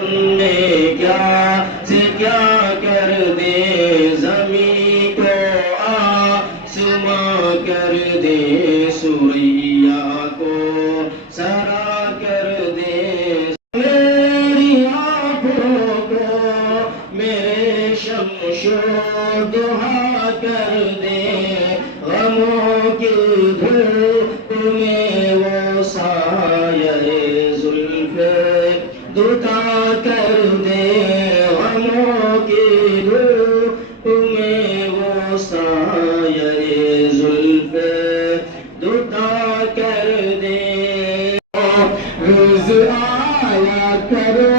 हमने क्या से क्या कर दे, ज़मीं को आसमां कर दे, सुरैया को सरा कर दे। मेरी आँखों को मेरे शमशो दुहा कर दे, गमों की धूप में वो साये जुल्फ़े दुता कर दे, गमों की धूप में वो साये जुल्फ़े दुता कर दे। रोज़ आया करो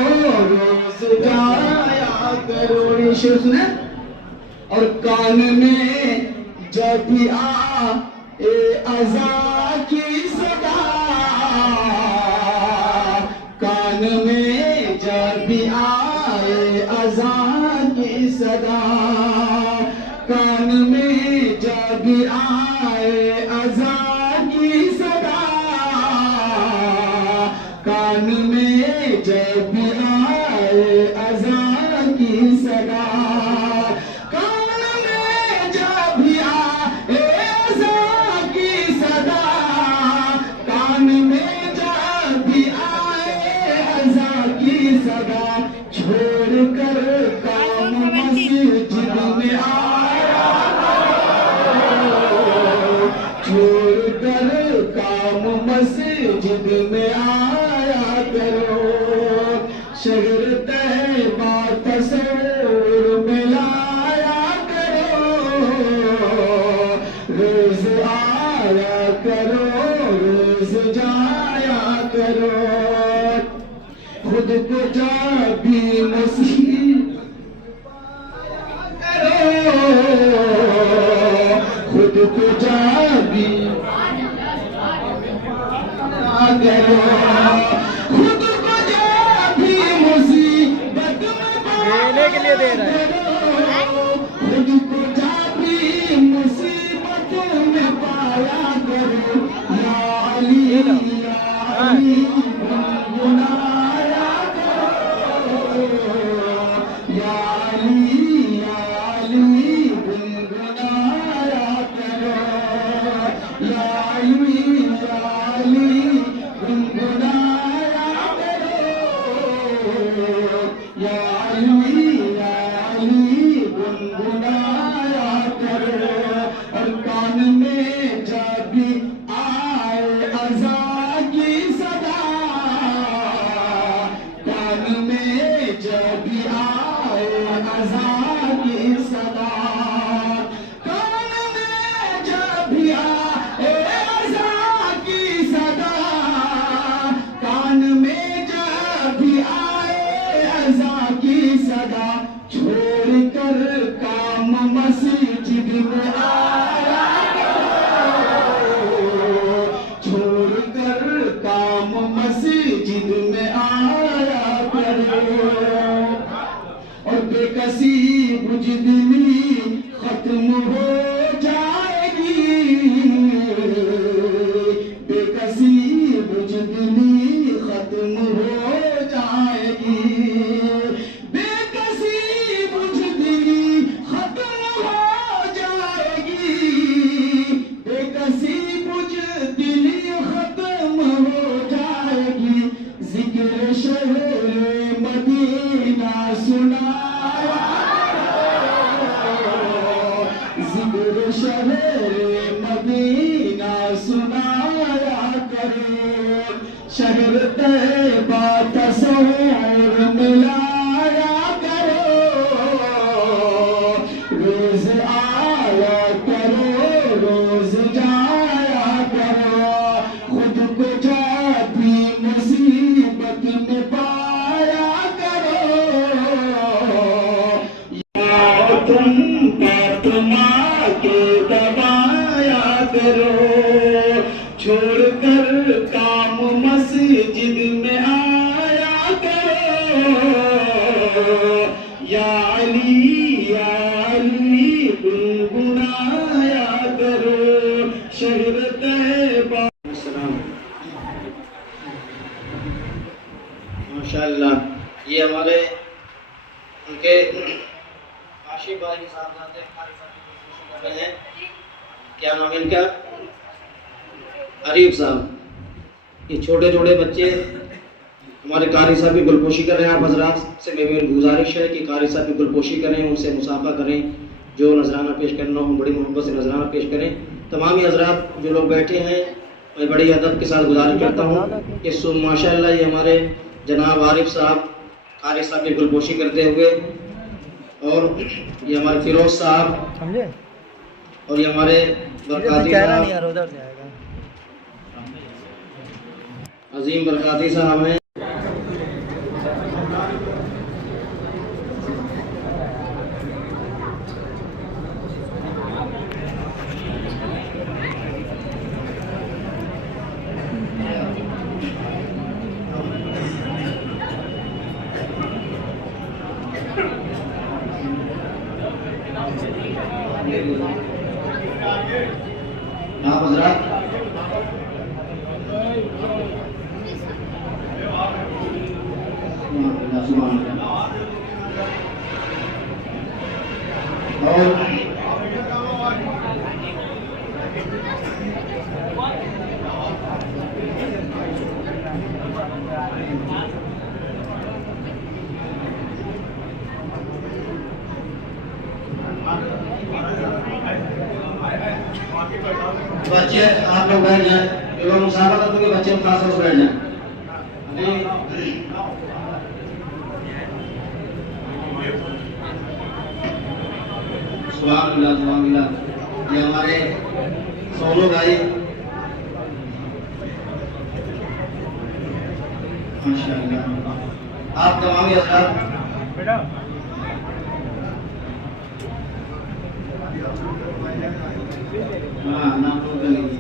रोज़ जाया करो, ये शेर सुने। और कान में जब भी आए अज़ा की सदा, कान में जब भी आए अज़ा की सदा, कान में जब भी आए अज़ा की सदा, कान में जब भी आए अज़ा की सदा, कान में जब भी आए अज़ा की सदा, कान में जब भी आए अज़ा की सदा, छोड़ कर काम मस्जिद में आया, छोड़ कर काम मस्जिद में आया करो, शहर तैबा तस्वीर में लाया करो, रोज आया करो रोज जाया करो, खुद को जा भी नसीब करो, खुद को जा भी करो, खुद को जा भी मुसीबत में लेने के लिए दे रहा है। खुद को जा भी मुसीबत में पाया करो, या अली या अली गुनगुनाया करो, या अली गुनगुनाया करो, या अली गुनगुनाया करो, या अली गुनगुनाया करो। और कान में जब भी आए अज़ा की सदा, कान में जब भी आए अज़ा की सदा, कान में जब भी आए अज़ा की सदा, कान में जब भी आए अज़ा की सदा, छोड़ कर काम मस्जिद में आया करो, छोड़ कर काम मस्जिद में आया करो। और बेकसी बुजदिली खत्म हो जाएगी, बेकसी बुजदिली खत्म हो जाएगी, बेकसी बुजदिली खत्म हो जाएगी, बेकसी बुजदिली खत्म हो जाएगी, जिक्र शहर मदीना सुनाया करो, जिक्र शहर मदीना सुनाया करो, शहर तैबा तस्वीर में लाया करो, रोज आया करो रोज जाया करो, खुद को जा भी मुसीबत में पाया करो, या तुम पातमा के दबाया करो, छोड़ कर काम मस्जिद में आया करो, या अली गुनगुनाया करो, शहर तैबा। माशाअल्लाह, ये हमारे उनके आशिफ भाई के साथ जाते कर रहे हैं। क्या नाम है इनका? अरीफ साहब। ये छोटे छोटे बच्चे हमारे कारी साहब की गुलपोशी कर रहे हैं। आप हजरात से मेरी गुजारिश है कि कारी साहब की गुलपोशी करें, उनसे मुसाफा करें, जो नजराना पेश करना हो बड़ी मोहब्बत से नजराना पेश करें। तमाम ही हजरात जो लोग बैठे हैं मैं बड़ी अदब के साथ गुजारिश करता हूँ कि माशाअल्लाह ये हमारे जनाब आरिफ साहब कारी साहब की गुलपोशी करते हुए, और ये हमारे फिरोज साहब समझे, और ये हमारे बरकाती साहब अजीम बरकाती साहब हैं। आप हजरात बच्चे आप लोग बैठ जाए, जो लोग मुसाफा करते हैं बच्चे खास तौर से बैठ जाए। सुभान अल्लाह सुभान अल्लाह। ये हमारे सोनू भाई माशाअल्लाह। आप तमाम ही बेटा हाँ नाम लोग लीजिए।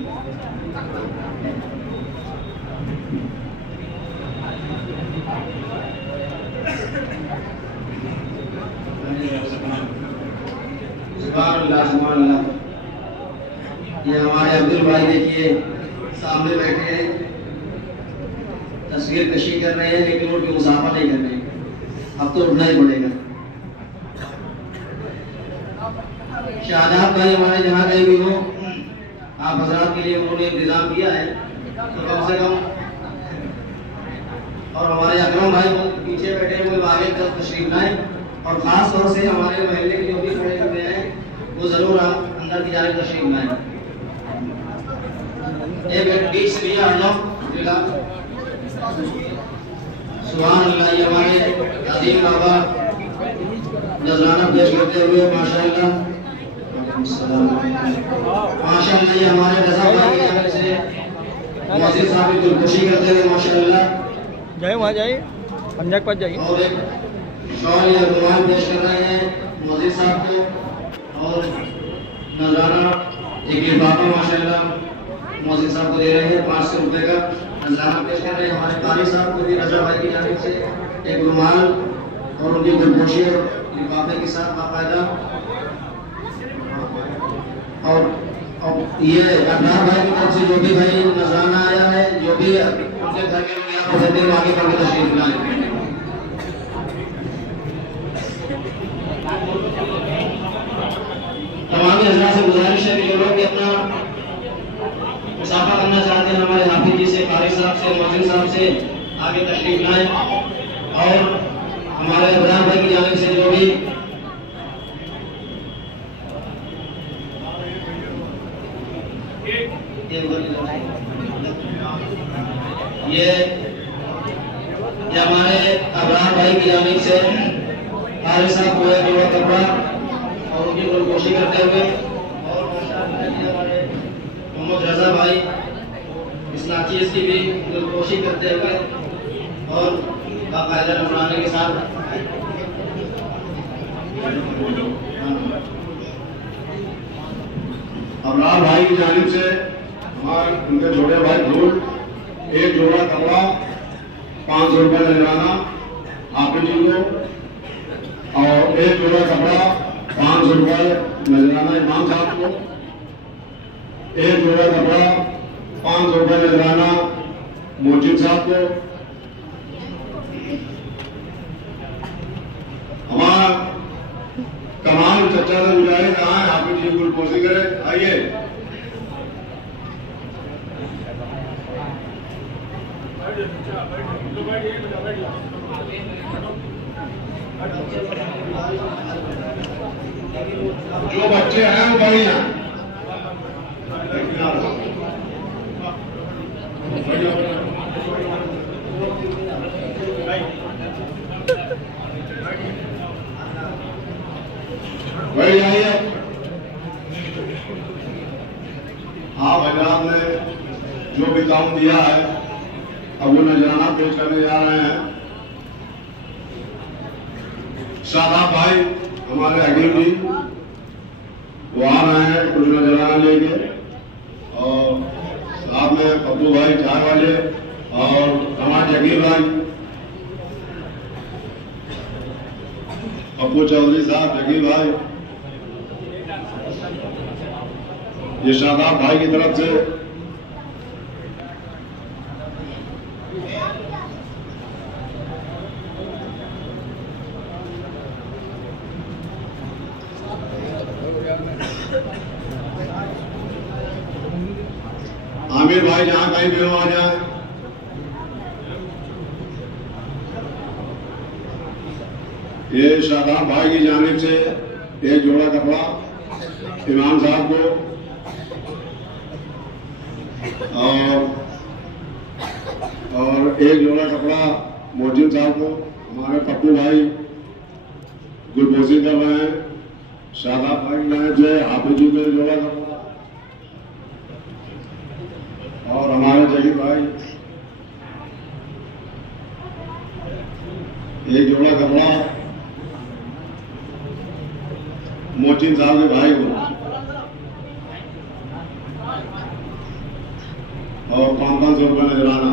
ये हमारे अब्दुल भाई देखिए सामने बैठे हैं, तस्वीर कशी कर रहे हैं, लेकिन उनकी मुसाफा नहीं कर रहे हैं। अब तो उठना ही पड़ेगा। शाहजहां भाई हमारे जहाँ कहीं भी हो, आप हजरात के लिए उन्होंने इंतजाम किया है तो कम से कम, और हमारे अकरम भाई वो पीछे बैठे हुए आगे तक तशरीफ लाएं, और खास तौर से हमारे महल्ले के जो भी खड़े हुए हैं वो जरूर आप अंदर की जाने तशरीफ लाएं। एक बीच से भी सुभान अल्लाह। ये हमारे अजीम बाबा नजराना पेश करते हुए माशाअल्लाह माशाअल्लाह। ये हमारे रजा भाई की तरफ से मौजूद साहब की गुलपोशी करते हुए माशाअल्लाह जाए वहाँ जाइए, हम जाके पास जाइए। और एक शॉल या रुमाल पेश कर रहे हैं मौजूद साहब को, और नजराना एक लिफाफा माशाअल्लाह मौजूद साहब को दे रहे हैं 500 रुपए का नजराना पेश कर रहे हैं। हमारे कारी साहब को भी रजा भाई की जानिब से एक रुमाल और उनकी गुलपोशी और लिफाफे के साथ बाकायदा, और ये अब्दुल भाई की तरफ से जो भी भाई नजराना आया है, जो भी उनके घर के लोग यहाँ पर रहते हैं आगे बढ़ के तशरीफ लाएं। तमाम हजरात से गुजारिश है कि जो लोग अपना मुसाफा करना चाहते हैं हमारे हाफिज जी से, कारी साहब से, मौजिन साहब से आगे तशरीफ लाएं, और हमारे अब्दुल भाई की जानिब से जो भी ये हमारे अब्दुल भाई की जानिब से कारी साहब को एक जोड़ा कपड़ा और उनकी गुलपोशी करते हुए, और हमारे मोहम्मद रजा भाई इस नाचीज की भी गुलपोशी करते हुए और बाकायदा नजराने के साथ अब्दुल भाई की जानिब से हमारे उनके छोटे भाई धूल एक जोड़ा कपड़ा 500 रुपए नजराना हाफिज जी को, और एक जोड़ा कपड़ा 500 रुपए नजराना इमाम साहब को, एक जोड़ा कपड़ा 500 रुपए नजराना मोहसिन साहब को, चचा से गुजारिश आए हाफिज जी गुलपोशी करें, आइए। जो बच्चे हैं वो बड़ी हैं। भाई आइए। आप हजरात ने जो भी काम दिया है अब वो नजराना पेश करने जा रहे हैं। शादाब भाई हमारे हकीम जी वो आ रहे हैं कुछ नजराना लेके, और साथ में पप्पू भाई चाय वाले और हमारे जगीर भाई पप्पू चौधरी साहब, जगीर भाई, ये शादाब भाई की तरफ से आमिर भाई जहां कहीं भी हो आ जाए। ये शादाब भाई की जानिब से एक जोड़ा कपड़ा इमाम साहब को और एक जोड़ा कपड़ा मोहसिन साहब को। हमारे पप्पू भाई गुलपोशी कर रहे हैं। शादाब भाई ने जो हाफिज जी को जोड़ा कपड़ा और हमारे जगीर भाई एक जोड़ा कपड़ा मोहसिन साहब के भाई को और 500 रुपये नजराना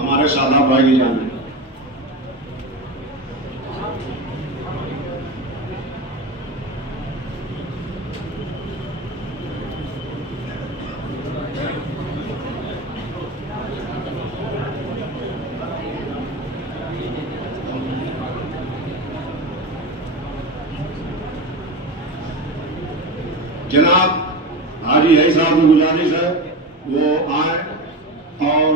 हमारे शादाब भाई की जान। जनाब हाजी यही साहब की गुजारिश है वो आए और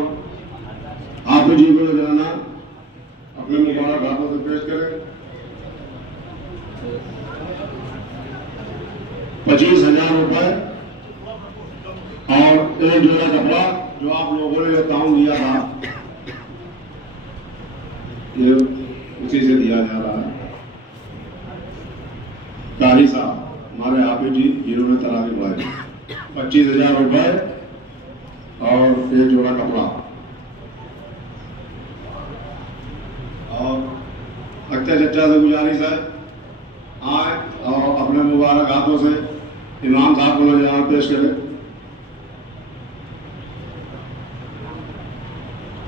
हाफिज जी को नजराना अपने मुबारक हाथों से पेश करें। 25,000 रुपए और एक जोड़ा कपड़ा जो आप लोगों ने ताउन दिया था ये उसी से दिया जा रहा है। कारी साहब हमारे हाफिज जी जिन्होंने तरावी पढ़ाई 25,000 रुपए और एक जोड़ा कपड़ा। और अख्तर चचा से गुजारिश है आए और अपने मुबारक हाथों से इमाम साहब को नजराना पेश करें।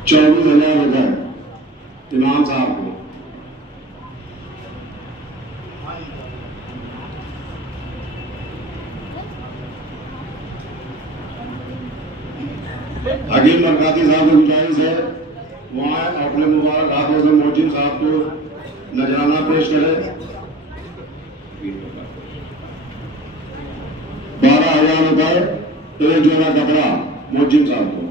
24,000 रुपए इमाम साहब को। हकीम बरकाती साहब की गुजारिश है वहाँ अपने मुबारक हाथों से मोहसिन साहब को नजराना पेश करें। 12,000 रुपए एक जोड़ा कपड़ा मोहसिन साहब को।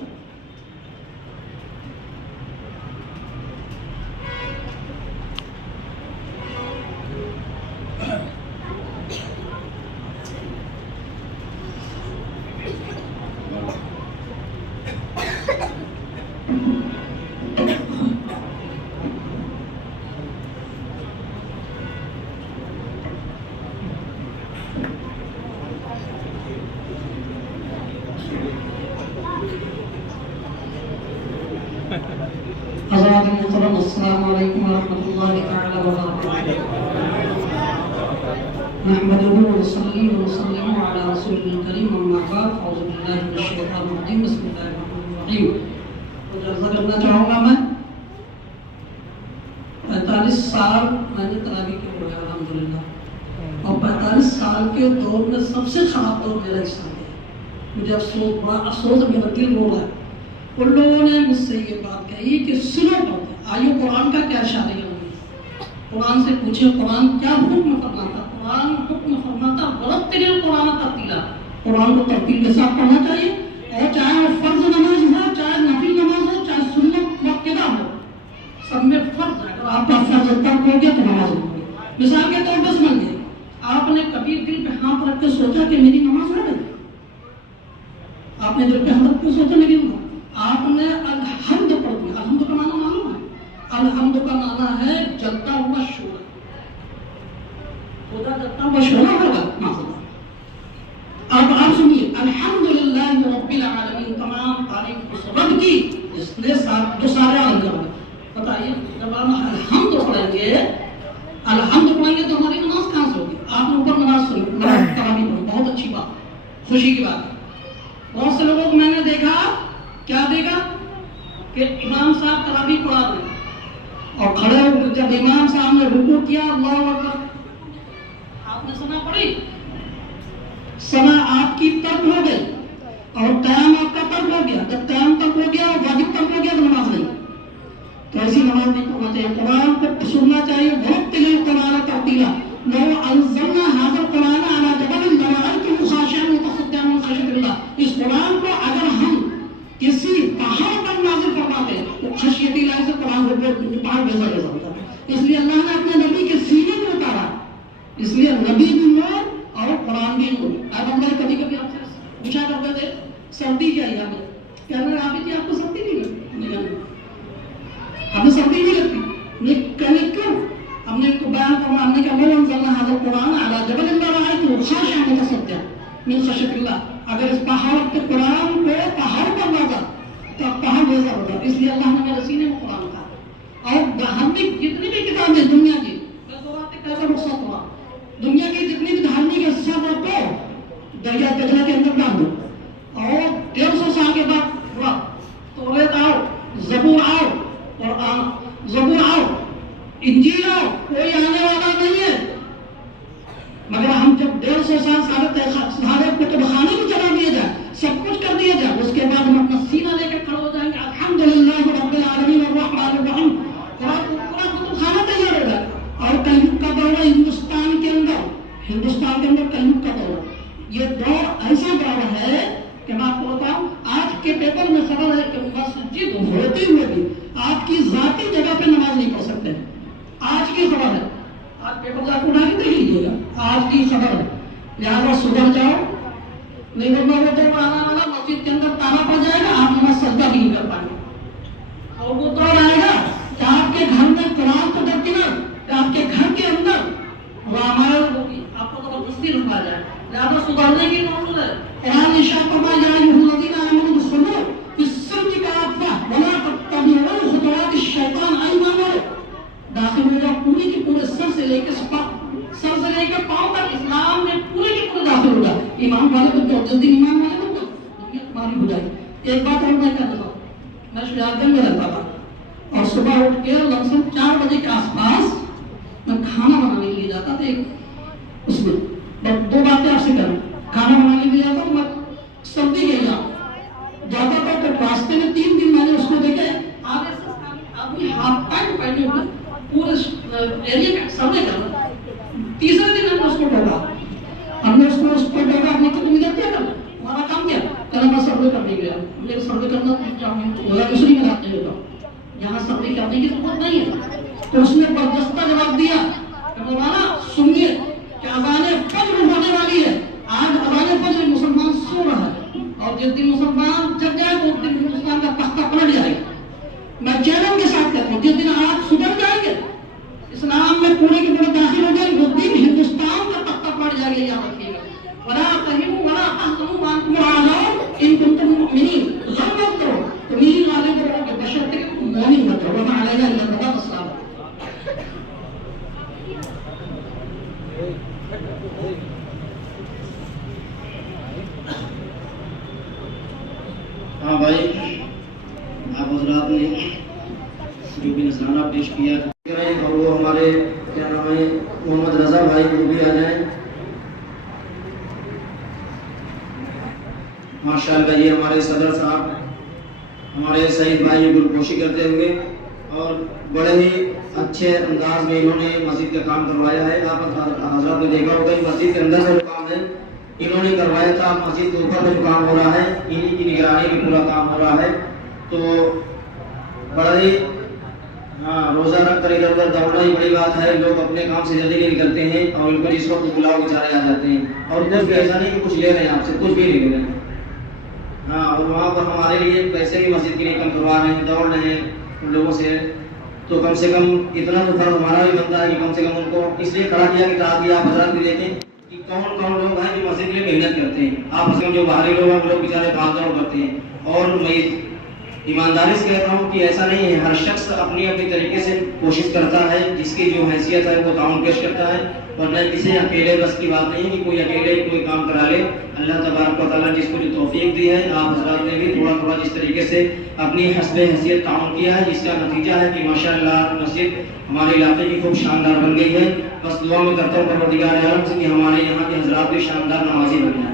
हज़रात मोहतरम अस्सलामु अलैकुम वरहमतुल्लाहि तआला व बरकातुहू। नहमदुहु व नसल्ली व नसल्लिमु अला रसूलिल करीम अम्मा बाद औज़ु बिल्लाहि मिनश शैतानिर रजीम बिस्मिल्लाहिर रहमानिर रहीम। तो अर्ज़ करना चाहूँगा मैं 45 साल मैंने तरावी के पढ़ा अल्हम्दुलिल्लाह और 45 साल के दौर में सबसे खराब दौर मेरा इस साल है। मुझे अफसोस बड़ा अफसोस मेरा दिल रो रहा है। उन लोगों ने मुझसे ये बात कही कि सुनो पढ़ते आयु कुरान का क्या इशारा है। कुरान से पूछे कुरान क्या हुक्म फरमाता। कुरान हुक्म फरमाता वरत्तिल कुरान तरतीला, कुरान को तरतील के साथ पढ़ना चाहिए, और चाहे वो फर्ज नमाज हो, चाहे नफिल नमाज हो, चाहे सुन्नत मुअक्कदा हो, सब में फर्ज है। अगर आपका फर्ज तर्क हो गया तो नमाज नहीं होगी। मिसाल के तौर पर समझिए, आपने कभी दिल पे हाथ रख के सोचा कि मेरी नमाज हो गई? आपने दिल पे हाथ रख के सोचा नहीं होगा? आपने अलहम्द पढ़ दिया। अलहम्द का माना मालूम है? अलहम्द का माना है जलता हुआ शोला, खुदा जलता हुआ शोला होगा माज़ल्लाह। अब आप सुनिए, अल्हम्दुलिल्लाह रब्बिल आलमीन, तमाम तारीफ की सबब की जिसने जो सारे आलम का बताइए। जब हम अलहम्द पढ़ेंगे, अलहम्द पढ़ेंगे तो हमारी नमाज कहाँ से होगी? आपने ऊपर नमाज सुनी, नमाज तरावी पढ़ी, बहुत अच्छी बात, खुशी की बात है। बहुत से लोगों को मैंने देखा, क्या देखा कि इमाम साहब तरावी पढ़ा रहे और खड़े होकर जब इमाम साहब ने रुकू किया, अल्लाहु अकबर, आपने सुना पढ़ी, समा आपकी तर्क हो गई और कयाम आपका तर्क हो गया। जब कयाम तर्क हो गया और वाजिब तर्क हो गया तो नमाज नहीं। तो ऐसी नमाज नहीं पढ़ना चाहिए। कुरान को सुनना चाहिए, वरत्तिल कुरान तरतीला। लो अंज़लना हाज़ल कुरान अला जबलिन लरअयतहु ख़ाशिअन मुतसद्दिअन मिन ख़श्यतिल्लाह। इस कुरान को अगर हम किसी पहाड़ पर नाज़िल फरमाते तो ख़श्यतिल्लाह से कुरान को पहाड़ वैसा वैसा होता है। इसलिए अल्लाह ने अपने नबी के सीने में उतारा, इसलिए नबी भी नूर और कुरान भी नूर। अब हम कभी कभी आपसे पूछा करते थे सर्दी क्या है? कहने आप जी आपको सर्दी नहीं लगती? हमें सर्दी नहीं लगती। नहीं कहने क्यों? हमने इनको बयान करना, हमने कहा लो अंज़लना हाज़ल कुरान अला जबलिन लरअयतहु ख़ाशिअन मुतसद्दिअन मिन ख़श्यतिल्लाह। अगर इस पहाड़ पे कुरान को पहाड़ पर लाता तो पहाड़ वैसा होता। इसलिए अल्लाह ने मेरे सीने में कुरान कहा। और धार्मिक जितनी भी किताबें दुनिया की, कैसा रुखसत हुआ, दुनिया की जितनी भी धार्मिक है सब को दरिया दजला के अंदर डाल दो, और 150 साल के बाद हुआ तौरात आओ, ज़बूर आओ, कुरान ज़बूर आओ, इंजील आओ, कोई आने वाला नहीं है। मगर हम जब 150 साल सारे कुतुबखाने में चला दिया जाए, सब कुछ कर दिया जाए, उसके बाद हम अपना सीना लेकर खड़े हो जाएंगे, अल्हम्दुलिल्लाह रब्बिल आलमीन अर्रहमानिर रहीम, पूरा कुतुबखाना तैयार हो जाएगा। और कलयुग का दौर है हिंदुस्तान के अंदर कलयुग का दौर। ये दौर ऐसा दौर है कि मैं आपको बताऊं, आज के पेपर में खबर है कि मस्जिद होते हुए भी आपकी जाती जगह पे नमाज नहीं पढ़ सकते। आज की खबर है, आज पेपर जाकर उठा के देख लीजिएगा, आज की खबर है। लिहाजा सुधर जाओ, नहीं वरना वो दौर आने वाला, मस्जिद के अंदर ताला पड़ जाएगा, आप नमाज सजदा भी नहीं कर पाएंगे। और वो दौर आएगा कि आपके घर में कुरान तो जबकि ना, आपके घर के अंदर रामायण होगी, आपको जबरदस्ती रुका जाए। लिहाजा सुधरने की जरूरत है। कुरान इरशाद फरमाया, या अय्युहल्लज़ीना आमनू दुखुलू फिस्सिल्मी काफ़ा वला तत्तबिऊ खुतुवाति शैतान अय्युमा। दाखिल हो जाओ पूरी की पूरे सर से लेकर पांव तक, इस्लाम में पूरे के पूरे दाखिल हो जाओ। ईमान वाले को तो जल्दी ईमान वाले को तो दुनिया तुम्हारी हो जाएगी। एक बात और मैं कहना चाहता हूँ, मैं शुजातगंज में रहता था और सुबह उठ के लमसम 4 बजे के आसपास मैं खाना बनाने के लिए जाता था। एक उसमें दो बातें आपसे करूं, खाना बनाने के लिए जाता तो मैं सर्दी के जाता था, तो रास्ते में 3 दिन मैंने उसको देखे, आगे से आदमी हाफ पैंट पहने हुए पूरे एरिया का सर्वे कर रहा। तीसरे दिन हमने उसको टोका, उस पर टोका, अपने को तुम इधर क्या कर, हमारा काम क्या? कहना मैं सर्वे करने गया, मुझे सर्वे करना बोला दूसरी में लाते होगा, यहाँ सर्वे करने की जरूरत नहीं है। तो उसने बर्दाश्ता जवाब दिया, मौलाना सुनिए कि अज़ान फज्र होने वाली है, आज अज़ान फज्र मुसलमान सो रहा है, और जिस दिन मुसलमान जग जाए उस दिन हिंदुस्तान का तख्ता पलट जाएगा। मैं चैलेंज के साथ कहता हूँ, जिस दिन आप सुधर जाएंगे, इस्लाम में पूरे के पूरे दाखिल हो जाएंगे, उस दिन हिंदुस्तान का तख्ता पलट जाएगा। याद रखिएगा, वला तहिनु वला तहज़नु व अंतुम अ'लाऊ इन कुंतुम मुमिनीन। गम मत करो, तुम ही गालिब रहोगे, बशर्ते कि तुम मोमिन मत रहो। वमा अलैना इल्ला अल बलाग। हाँ भाई, आप हजरात ने जो भी नजराना पेश किया, और वो हमारे क्या नाम है मोहम्मद रजा भाई, वो भी आ जाए। माशाअल्लाह, ये हमारे सदर साहब, हमारे सईद भाई गुलपोशी करते होंगे, और बड़े ही अच्छे अंदाज में इन्होंने मस्जिद का काम करवाया है। आप हजरत ने देखा होगा कि मस्जिद के अंदर से जो काम है इन्होंने करवाया था, मस्जिद के ऊपर में जो काम हो रहा है इन्हीं की निगरानी में पूरा काम हो रहा है। तो बड़ा ही रोजा रख कर इधर उधर दौड़ना ही बड़ी बात है। लोग अपने काम से जल्दी नहीं निकलते हैं और उनको जिस वक्त बुलाओ बेचारे आ जाते हैं और कुछ भी ऐसा नहीं कि कुछ ले रहे हैं आपसे, कुछ भी नहीं ले रहे हैं। और वहाँ पर हमारे लिए पैसे भी मस्जिद के लिए कम करवा रहे हैं, दौड़ रहे हैं उन लोगों से। तो कम से कम इतना तो फर्ज हमारा भी बनता है कि कम से कम उनको इसलिए खड़ा किया कि ताकि आप हजरत भी देखें कि कौन कौन लोग हैं जो मस्जिद के लिए मेहनत करते हैं। आप से जो बाहरी लोग हैं वो लोग बेचारे भाग दौड़ करते हैं। और मैं ईमानदारी से कहता हूँ कि ऐसा नहीं है, हर शख्स अपनी अपनी तरीके से कोशिश करता है, जिसकी जो हैसियत है वो ताउन पेश करता है। और न किसी अकेले बस की बात नहीं है कि कोई अकेले कोई काम करा ले। अल्लाह तबारक व तआला जिसको जो तौफीक दी है, आप हजरात ने भी थोड़ा थोड़ा जिस तरीके से अपनी हस्बे हैसियत ताउन किया है, जिसका नतीजा है कि माशाअल्लाह मस्जिद हमारे इलाके की खूब शानदार बन गई है। बस दुआ में करता हूँ परवरदिगार आलम से कि हमारे यहाँ के हजरात भी शानदार नमाजी बन जाए।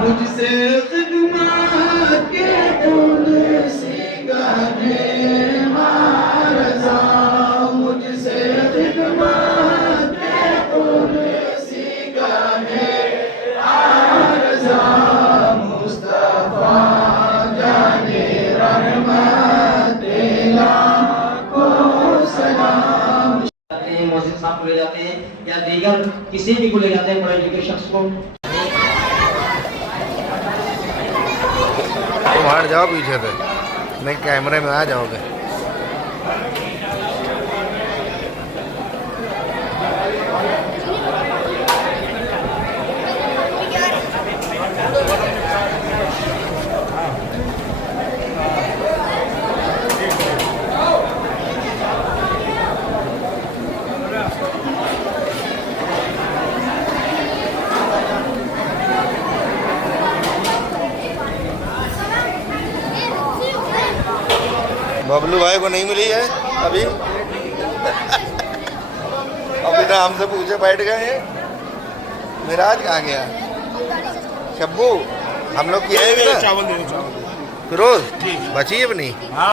मुझसे खिदमत के उनसे गाने मारज़ा, मुझसे खिदमत के उनसे गाने मारज़ा, मुस्तफा जाने रहमत को सलाम। मस्जिद साहब को ले जाते हैं या दीगर किसी भी को ले जाते हैं पढ़े लिखे शख्स को। तुम हट जाओ पीछे से, नहीं कैमरे में आ जाओगे। बबलू भाई को नहीं मिली है अभी अभी तो हमसे पूछे बैठ गए हैं। मिराज कहाँ गया? शब्बू हम लोग की है फिरोज बची है अपनी।